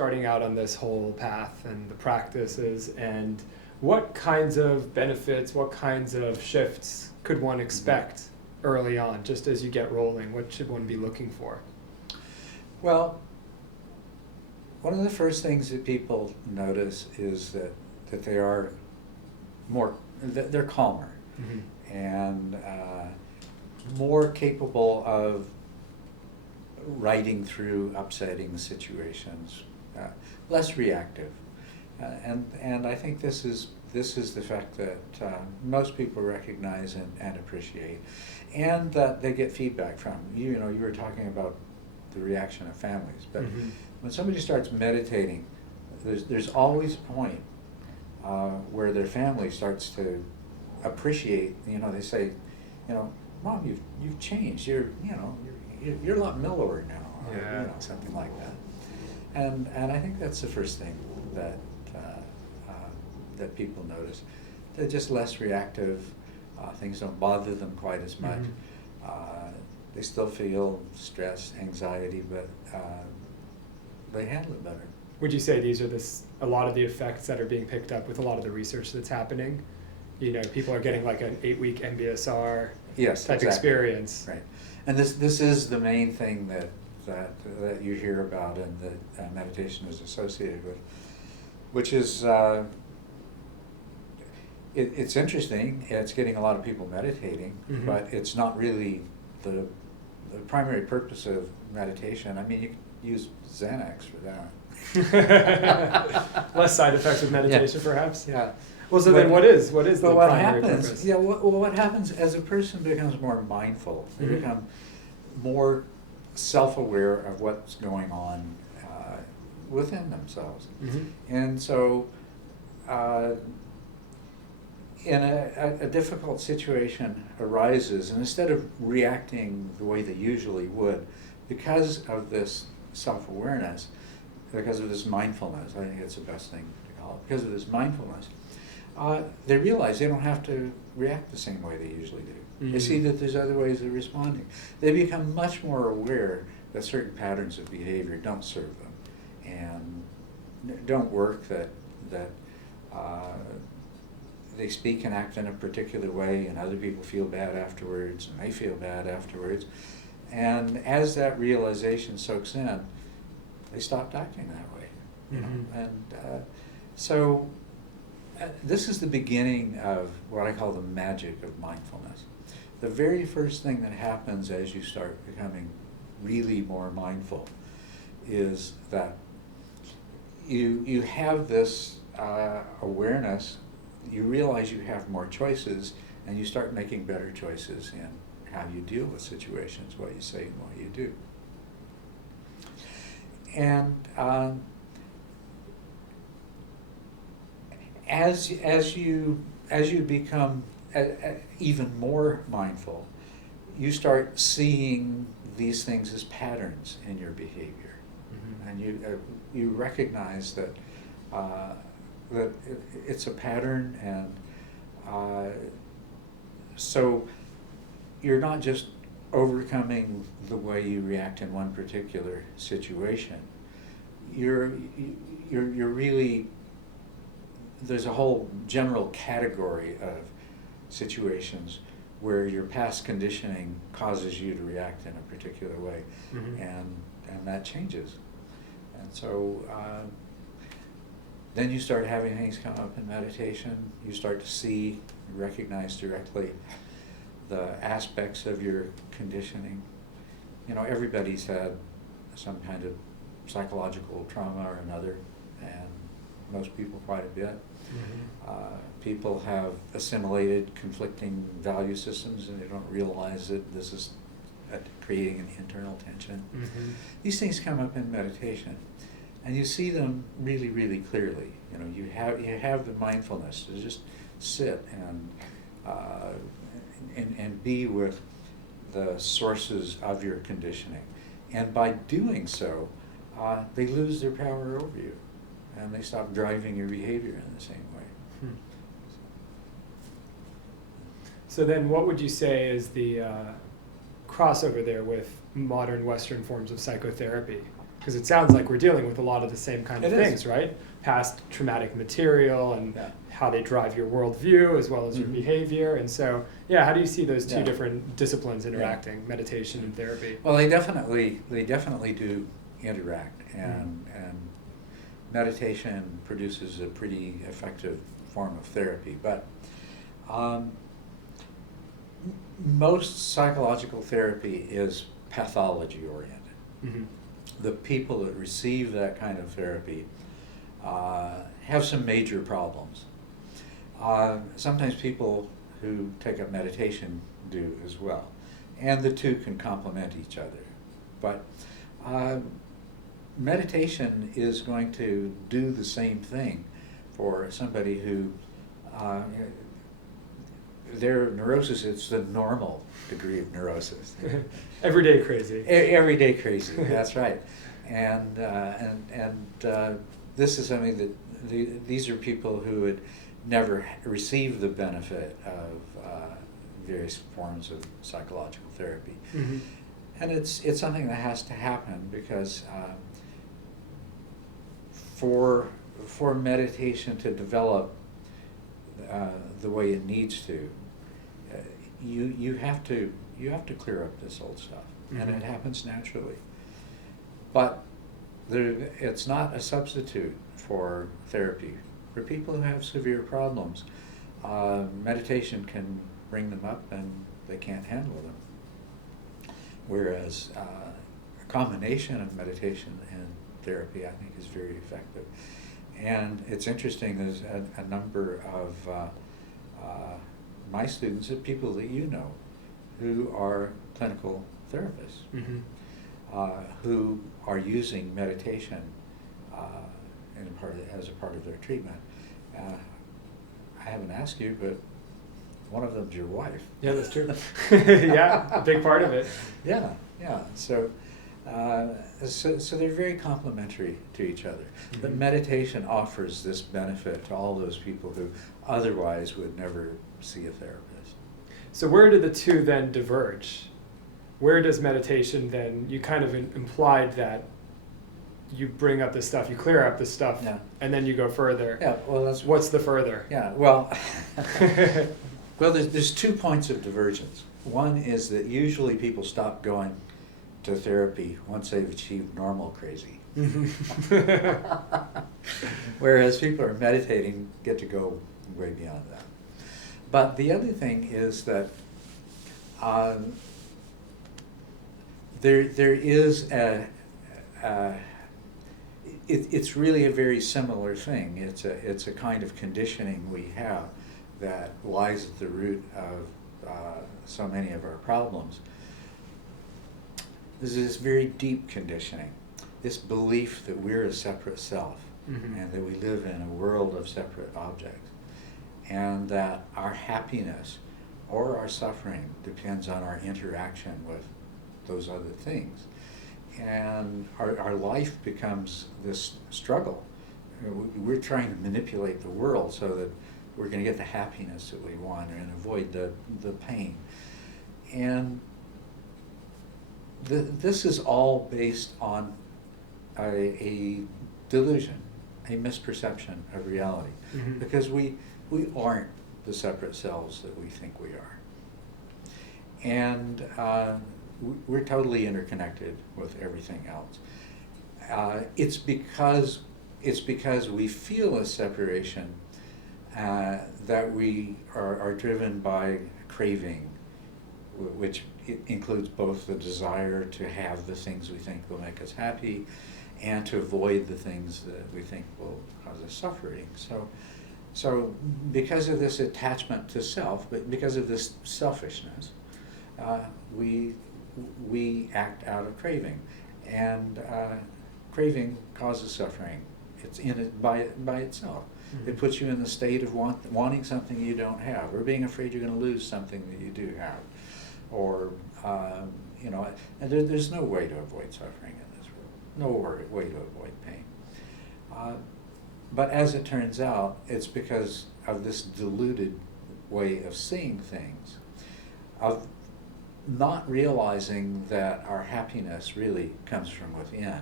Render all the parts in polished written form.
starting out on this whole path and the practices, and what kinds of benefits, what kinds of shifts could one expect early on, just as you get rolling? What should one be looking for? Well, one of the first things that people notice is that they are they're calmer and more capable of riding through upsetting situations, less reactive, and I think this is the fact that most people recognize and appreciate, and that they get feedback from. You know, you were talking about the reaction of families, but when somebody starts meditating, there's always a point where their family starts to appreciate. You know, they say, you know, Mom, you've changed. You're a lot mellower now, or, you know, something like that. And I think that's the first thing that that people notice. They're just less reactive. Things don't bother them quite as much. They still feel stress, anxiety, but they handle it better. Would you say these are a lot of the effects that are being picked up with a lot of the research that's happening? You know, people are getting like an 8-week MBSR type experience. Right. And this is the main thing that you hear about and that meditation is associated with, which is it's interesting. It's getting a lot of people meditating, but it's not really the primary purpose of meditation. I mean, you can use Xanax for that. Less side effects of meditation, perhaps. Yeah. Well, so then what is the primary purpose? Yeah. What happens as a person becomes more mindful, they become more self-aware of what's going on within themselves, and so in a difficult situation arises, and instead of reacting the way they usually would, because of this self-awareness, because of this mindfulness, I think it's the best thing to call it, because of this mindfulness, they realize they don't have to react the same way they usually do. They see that there's other ways of responding. They become much more aware that certain patterns of behavior don't serve them and don't work, that they speak and act in a particular way, and other people feel bad afterwards, and they feel bad afterwards. And as that realization soaks in, they stopped acting that way. You know? And so this is the beginning of what I call the magic of mindfulness. The very first thing that happens as you start becoming really more mindful is that you have this awareness. You realize you have more choices, and you start making better choices in how you deal with situations, what you say and what you do. And as you become even more mindful, you start seeing these things as patterns in your behavior, and you recognize that that it's a pattern, and so you're not just overcoming the way you react in one particular situation. You're really, there's a whole general category of situations where your past conditioning causes you to react in a particular way, and that changes. And so then you start having things come up in meditation. You start to see, recognize directly the aspects of your conditioning. You know, everybody's had some kind of psychological trauma or another, and most people quite a bit. People have assimilated conflicting value systems, and they don't realize that this is creating an internal tension. These things come up in meditation, and you see them really, really clearly. You know, you have the mindfulness to just sit and be with the sources of your conditioning, and by doing so, they lose their power over you, and they stop driving your behavior in the same way. So then what would you say is the crossover there with modern Western forms of psychotherapy? Because it sounds like we're dealing with a lot of the same kind of It is. things, right? Past traumatic material and Yeah. how they drive your worldview as well as your Mhm. behavior. And so, yeah, how do you see those two Yeah. different disciplines interacting, meditation and therapy? Well, they definitely do interact, and meditation produces a pretty effective form of therapy. But most psychological therapy is pathology oriented. Mm-hmm. The people that receive that kind of therapy have some major problems. Sometimes people who take up meditation do as well, and the two can complement each other. But meditation is going to do the same thing for somebody who their neurosis, it's the normal degree of neurosis. Everyday crazy. Everyday crazy, that's right. And this is something that these are people who would never receive the benefit of various forms of psychological therapy. Mm-hmm. And it's something that has to happen because for meditation to develop the way it needs to, you have to clear up this old stuff, Mm-hmm. and it happens naturally. But it's not a substitute for therapy. For people who have severe problems, meditation can bring them up and they can't handle them. Whereas a combination of meditation and therapy, I think, is very effective. And it's interesting, there's a number of my students, people that you know, who are clinical therapists, Mm-hmm. who are using meditation as a part of their treatment. I haven't asked you, but one of them's your wife. Yeah, that's true. Yeah, a big part of it. Yeah. So they're very complementary to each other. Mm-hmm. But meditation offers this benefit to all those people who otherwise would never see a therapist. So where do the two then diverge? Where does meditation then, you kind of implied that you bring up this stuff, you clear up this stuff, Yeah. and then you go further. Yeah, well, that's What's the further? Yeah, well, well, there's 2 points of divergence. One is that usually people stop going to therapy once they've achieved normal crazy. Whereas people who are meditating get to go way beyond that. But the other thing is that there is it's really a very similar thing. It's a kind of conditioning we have that lies at the root of so many of our problems. This is very deep conditioning, this belief that we're a separate self, Mm-hmm. and that we live in a world of separate objects, and that our happiness or our suffering depends on our interaction with those other things. And our life becomes this struggle. We're trying to manipulate the world so that we're going to get the happiness that we want and avoid the pain. And this is all based on a delusion, a misperception of reality, Mm-hmm. because we aren't the separate selves that we think we are. And we're totally interconnected with everything else. It's because we feel a separation that we are driven by craving, which includes both the desire to have the things we think will make us happy and to avoid the things that we think will cause us suffering. So because of this attachment to self, but because of this selfishness, we act out of craving, and craving causes suffering. It's in it by itself. Mm-hmm. It puts you in the state of wanting something you don't have, or being afraid you're going to lose something that you do have, or and there's no way to avoid suffering in this world. No way to avoid pain. But as it turns out, it's because of this diluted way of seeing things, of not realizing that our happiness really comes from within,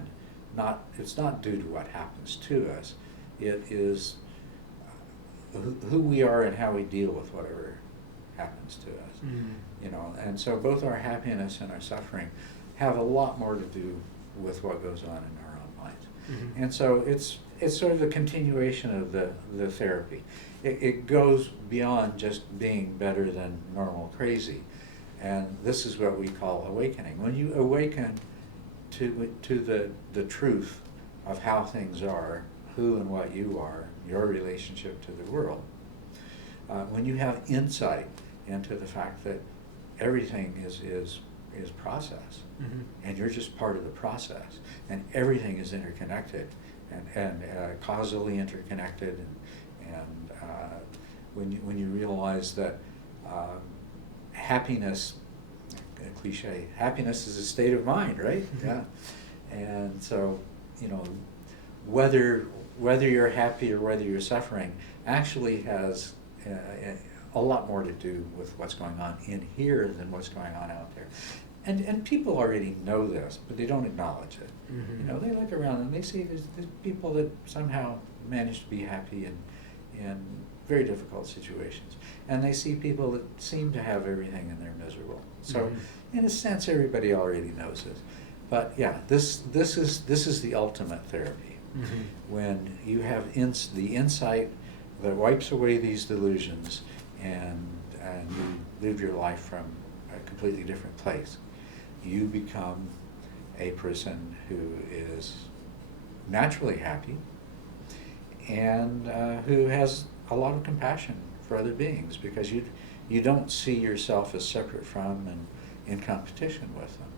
it's not due to what happens to us. It is who we are and how we deal with whatever happens to us. Mm. You know, and so both our happiness and our suffering have a lot more to do with what goes on in our own minds. Mhm. And so it's sort of a continuation of the therapy. It goes beyond just being better than normal crazy. And this is what we call awakening. When you awaken to the truth of how things are, who and what you are, your relationship to the world, when you have insight into the fact that everything is process, Mhm. and you're just part of the process, and everything is interconnected and causally interconnected, and when you realize that happiness, a cliche, happiness is a state of mind, right? Yeah. And so, you know, whether you're happy or whether you're suffering actually has a lot more to do with what's going on in here than what's going on out there. And people already know this, but they don't acknowledge it. Mhm. You know, they look around and they see there's people that somehow manage to be happy in very difficult situations. And they see people that seem to have everything and they're miserable. So, Mhm. in a sense, everybody already knows this. But yeah, this is the ultimate therapy. Mhm. When you have the insight that wipes away these delusions, and you live your life from a completely different place, you become a person who is naturally happy and who has a lot of compassion for other beings, because you don't see yourself as separate from and in competition with them.